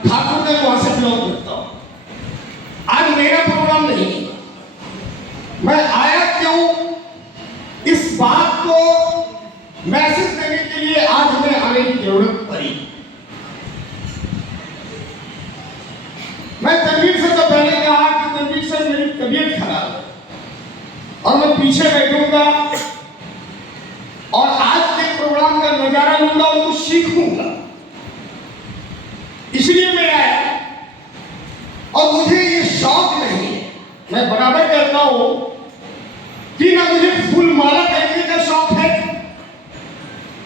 ठाकुर ने वहां से बिलोंग करता हूं। आज मेरा प्रोग्राम नहीं, मैं आया क्यों इस बात को मैसेज देने के लिए आज हमें आने की जरूरत पड़ी। मैं तनवीर से तो पहले कहा कि तनवीर से मेरी तबीयत खराब है और मैं पीछे बैठूंगा और आज के प्रोग्राम का नजारा लूंगा और कुछ सीखूंगा, इसलिए मैं आया। और मुझे ये शौक नहीं है, मैं बराबर कहता हूं कि ना मुझे फूल माला पहनने का शौक है,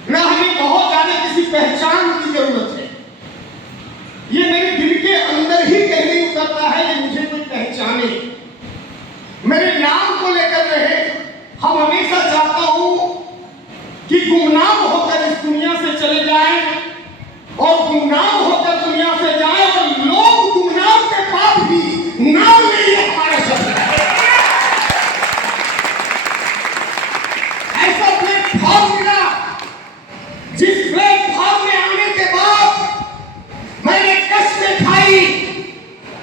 ना हमें बहुत ज्यादा किसी पहचान की जरूरत है। ये मेरे दिल के अंदर ही कहने उतरता है कि मुझे कोई पहचाने, मेरे नाम को लेकर रहे। हम हमेशा चाहता हूं कि गुमनाम होकर इस दुनिया से चले जाएं और गुमनाम होकर दुनिया से जाएं और लोग गुमनाम के बाद भी नाम नहीं हमारे शब्द है। ऐसा प्लेटफॉर्म मिला जिस प्लेटफॉर्म में आने के बाद मैंने कष्ट खाई।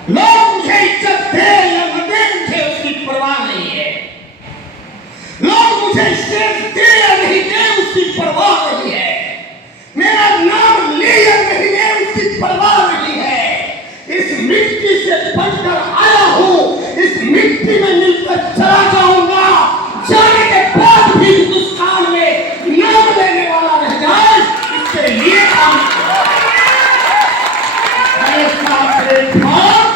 लोग मुझे इज्जत दे या न दे मुझे उसकी परवाह नहीं है, लोग मुझे स्टेज दे या नहीं दे उसकी परवाह नहीं है, मेरा नाम ले या नहीं ले उसकी परवाह नहीं है। इस मिट्टी से बनकर आया हूं, इस मिट्टी में मिलकर चला जाऊंगा। जाने के बाद भी हिंदुस्तान में नाम लेने वाला रह जाए, इसके लिए काम ऐसा प्लेटफॉर्म,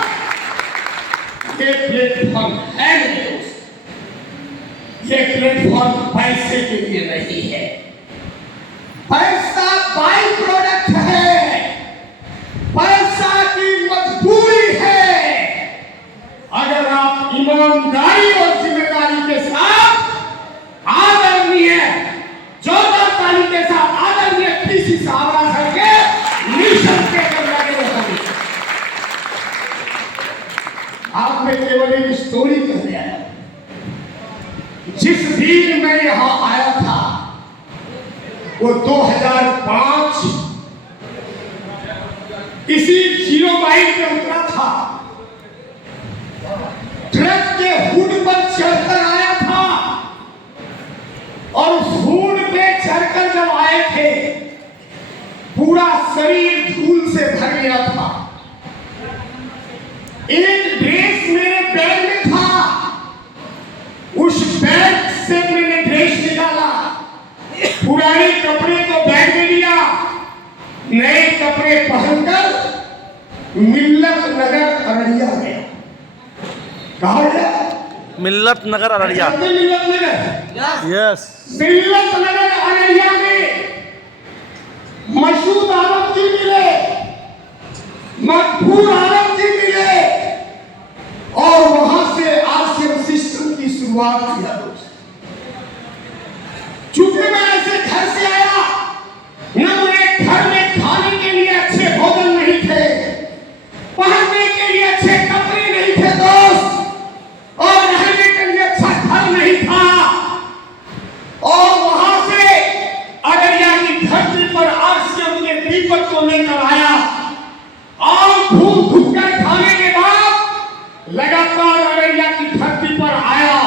ये प्लेटफॉर्म है नहीं दोस्त, ये प्लेटफॉर्म पैसे के लिए नहीं है। पैसा बाई प्रोडक्ट है, पैसा की मजबूरी है। अगर आप ईमानदारी और जिम्मेदारी के साथ आदरणीय जोरदार ताली के साथ आदरणीय पीसी साहब करके मिशन के अंदर लगे रहेंगे। आप में केवल एक स्टोरी कह रहा है। जिस दिन मैं यहां आया था वो 2005 इसी 0 माइल पे उतरा था, ट्रक के हुड पर चढ़कर आया था और उस हुड पे चढ़कर जब आए थे पूरा शरीर धूल से भर गया था। एक ड्रेस मेरे बैग में था, उस बैग से मैंने ड्रेस निकाला, पुराने कपड़े को बैग में लिया, नए कपड़े पहनकर मिल्लत नगर अररिया गया। कहा गया? मिल्लत नगर अररिया। मिल्लत नगर, यस। मिल्लत नगर अररिया में मसूद आलम जी मिले, मकबूल आलम जी मिले और वहां से आरसीएम सिस्टम की शुरुआत किया। चूंकि मैं ऐसे घर से आया, न मेरे घर में खाने के लिए अच्छे भोजन नहीं थे, पहनने के लिए अच्छे कपड़े नहीं थे दोस्त, और रहने के लिए अच्छा घर नहीं था। और वहां से अररिया की धरती पर आरसीएम के दीपक को लेकर आया और भूख भूखकर खाने के बाद लगातार अररिया की धरती पर आया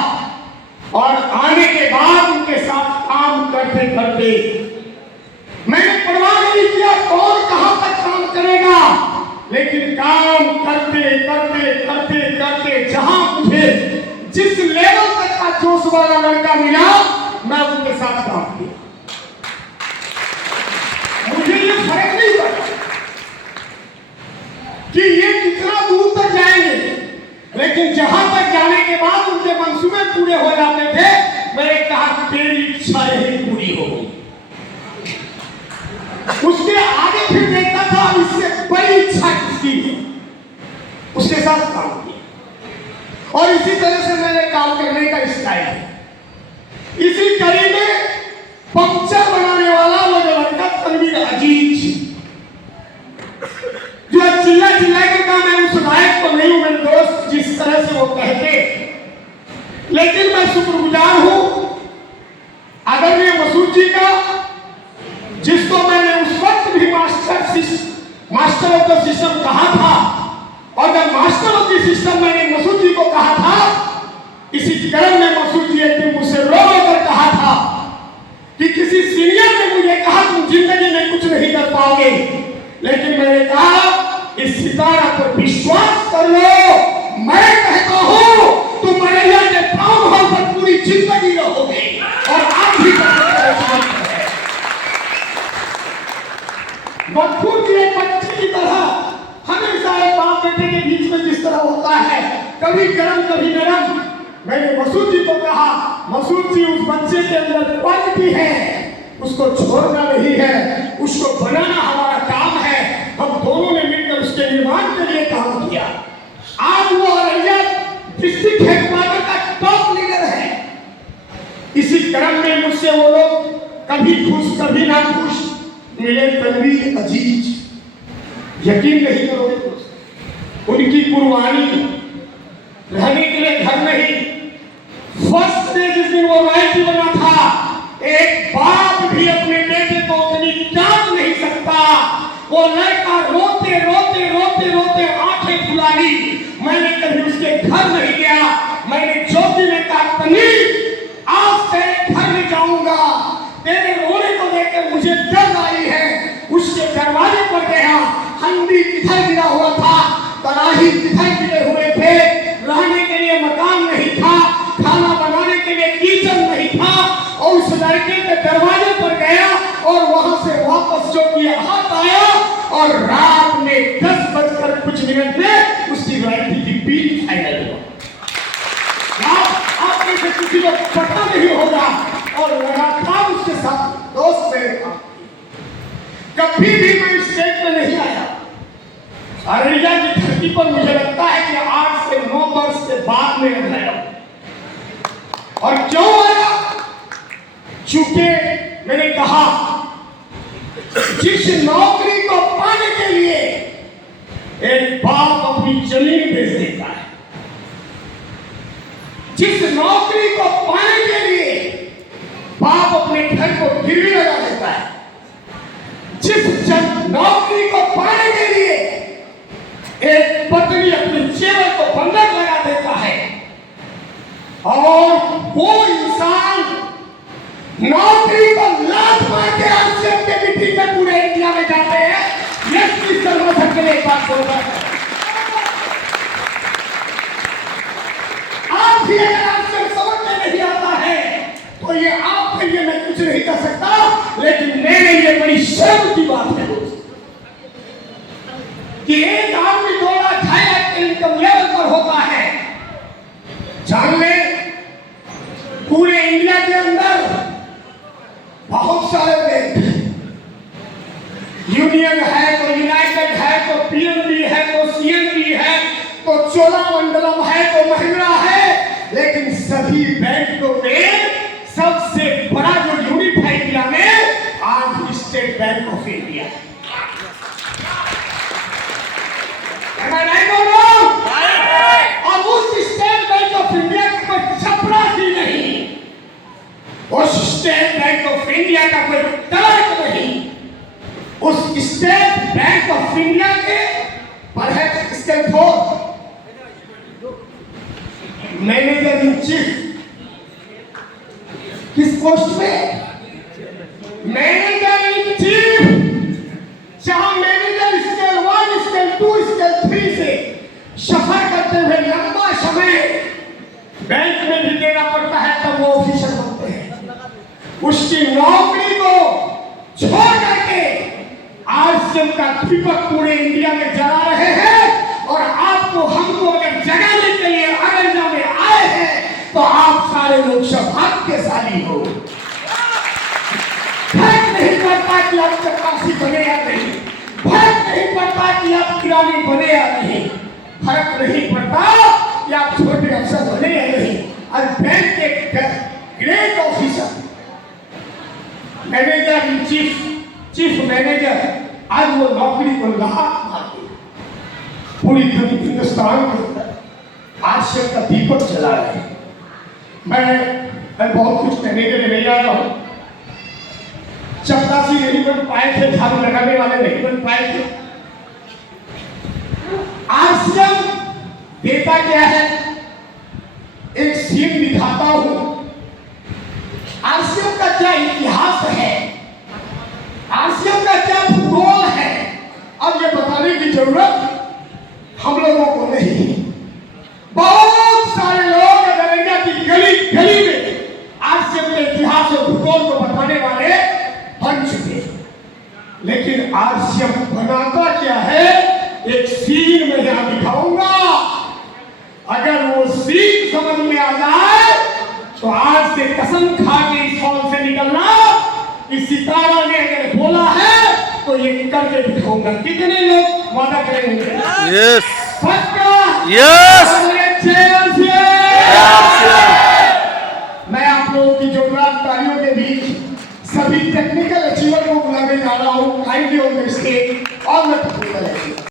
और आने के बाद उनके साथ काम करते करते मैंने परवाह नहीं किया कौन कहां तक काम करेगा, लेकिन काम करते करते करते करते जहां मुझे जिस लेवल तक का जोश वाला लड़का मिला मैं उनके साथ काम किया। मुझे ये फर्क नहीं पड़ा कि ये कितना दूर तक जाएंगे, लेकिन जहां तक जाने के बाद उनके मंसूबे पूरे हो जाते थे, मैंने कहा तेरी इच्छा यही पूरी हो गई। उसके आगे फिर देखता था इससे बड़ी इच्छा किसकी है, उसके साथ काम किया। और इसी तरह से मैंने काम करने का स्टाइल है। इसी कड़ी में पंक्चर बनाने वाला वो जो लड़का तनवीर अजीज, जो चिल्ला चिल्ला के कहा मैं उस लायक तो नहीं हूं मेरे दोस्त जिस तरह से वो कहते, लेकिन मैं शुक्रगुजार हूं आदरणीय मसूद जी का, जिसको मैंने उस वक्त भी master master of the system कहा था, और जब मास्टर ऑफ द सिस्टम मैंने मसूद जी को कहा था, इसी क्रम में मसूद जी एक दिन मुझसे रो कर कहा था कि किसी सीनियर ने मुझे कहा तुम जिंदगी में कुछ नहीं कर पाओगे, लेकिन मैंने कहा इस सितारा पर विश्वास कर लो, मैं कहता हूं तुम मरैया के टाउन हॉल पर पूरी जिंदगी रहोगे और आप भी मखूद जी एक बच्चे की तरह हमेशा एक बाप बेटे के बीच में जिस तरह होता है, कभी गरम कभी नरम। मैंने मसूद जी को कहा, मसूद जी उस बच्चे के अंदर क्वालिटी है, उसको छोड़ना नहीं है, उसको बनाना हमारा काम है। हम दोनों ने मिलकर उसके निर्माण के लिए काम किया। आज वो अररिया डिस्ट्रिक्ट हेडक्वार्टर का टॉप लीडर है। इसी क्रम में मुझसे वो लोग कभी खुश कभी ना खुश मिले। तनवीर अजीज, यकीन नहीं करोगे, उनकी कुर्बानी, रहने के लिए घर नहीं। फर्स्ट डे जिस दिन वो रॉयल्टी बना था, एक बाप भी अपने बेटे को उतनी डांट नहीं सकता। वो लड़का रोते रोते रोते रोते आंखें फुला ली। मैंने कभी उसके घर नहीं गया। मैंने ज्योति में कहा तनवीर आज तेरे घर में जाऊंगा, तेरे रोने को देखकर मुझे दर्द आई है। उसके दरवाजे पर गया, हंडी किधर गिरा हुआ था, कड़ाही किधर गिरे हुए थे, रहने के लिए मकान नहीं था, खाना बनाने के लिए किचन नहीं था, और उस लड़के के दरवाजे पर गया और वहां से वापस जो किया हाथ आया, और रात में 10 बजकर कुछ मिनट में उसकी रॉयल्टी की बिल फाइनल हुआ। आप में से किसी को पता नहीं होगा, और लगातार उसके साथ दोस्त मेरे था। कभी भी मैं स्टेज पे नहीं आया। अररिया की धरती पर मुझे लगता है कि 8 से 9 वर्ष के बाद में आया। और क्यों आया? चूंकि मैंने कहा जिस नौकरी को पाने के लिए एक बाप अपनी जमीन बेच देता है, जिस नौकरी को पाने के लिए बाप अपने घर को गिरवी लगा देता है, जिस नौकरी को पाने के लिए एक पत्नी अपने जेवर को बंधक लगा देता है, और वो इंसान नौकरी को लात मार के आश्रम के मीटिंग में पूरे इंडिया में जाते हैं। यस की सर्वसर के लिए एक बात बोल रहा है, आप भी अगर आश्रम समझ में नहीं आता है तो ये आपके लिए मैं कुछ नहीं कर सकता, लेकिन मेरे लिए बड़ी शर्म की बात है कि एक आदमी 2 लाख 2.5 लाख के इनकम लेवल पर होता है। जान ले, पूरे इंडिया के अंदर बहुत सारे बैंक, यूनियन है तो यूनाइटेड है तो पीएनबी है तो सीएनबी है तो चोलामंडलम है तो महिंद्रा है, लेकिन सभी बैंकों में सबसे बड़ा जो यूनिट है इंडिया में आज स्टेट बैंक ऑफ इंडिया है। और उस स्टेट बैंक ऑफ इंडिया का कोई चपरासी नहीं, उस स्टेट बैंक ऑफ इंडिया का कोई क्लर्क नहीं, उस स्टेट बैंक ऑफ इंडिया के perhaps state fourth manager in chief किस पोस्ट में? Manager in chief. जहां मैनेजर स्केल 1, स्केल 2, स्केल 3 से सफर करते हुए लंबा समय बैंक में भी देना पड़ता है तब वो ऑफिसर बनते हैं। उसकी नौकरी को छोड़ करके आज का दीपक पूरे इंडिया में जला रहे हैं, और आपको हमको अगर जगाने के लिए अररिया में आए हैं तो आप सारे लोग सौभाग्यशाली हो। फर्क नहीं पड़ता कि आप चपरासी बने या नहीं, फर्क नहीं पड़ता कि आप किरानी बने या नहीं, फर्क नहीं पड़ता कि आप छोटे अफसर बने या नहीं। और बैंक के great officer, manager in chief, chief manager, आज वो नौकरी को लात मारती पूरी हिंदुस्तान के अंदर आश्चर्य का दीपक जला रहे। मैं बहुत कुछ कहने के लिए नहीं आया हूं। चपरासी नहीं बन पाए थे, झाड़ू लगाने वाले नहीं बन पाए थे, देता क्या है, एक सीन दिखाता हूं। आरसीएम का क्या इतिहास है, आरसीएम का क्या भूगोल है, अब ये बताने की जरूरत हम लोगों को नहीं। बहुत सारे लोग अररिया की गली गली में आरसीएम के इतिहास और भूगोल को बताने वाले बन चुके, लेकिन आरसीएम बनाता क्या है, एक सीन में यहां दिखाऊंगा। अगर वो सीन समझ में आ जाए तो आज से कसम खा के इस हॉल से निकलना कि सितारा ने अगर बोला है तो ये करके दिखाऊंगा। कितने लोग वादा करेंगे? यस पक्का? यस मैं आप लोगों की जोरदार तालियों के बीच सभी टेक्निकल अचीवर को बुलाने जा रहा हूं। Kindly on the stage on the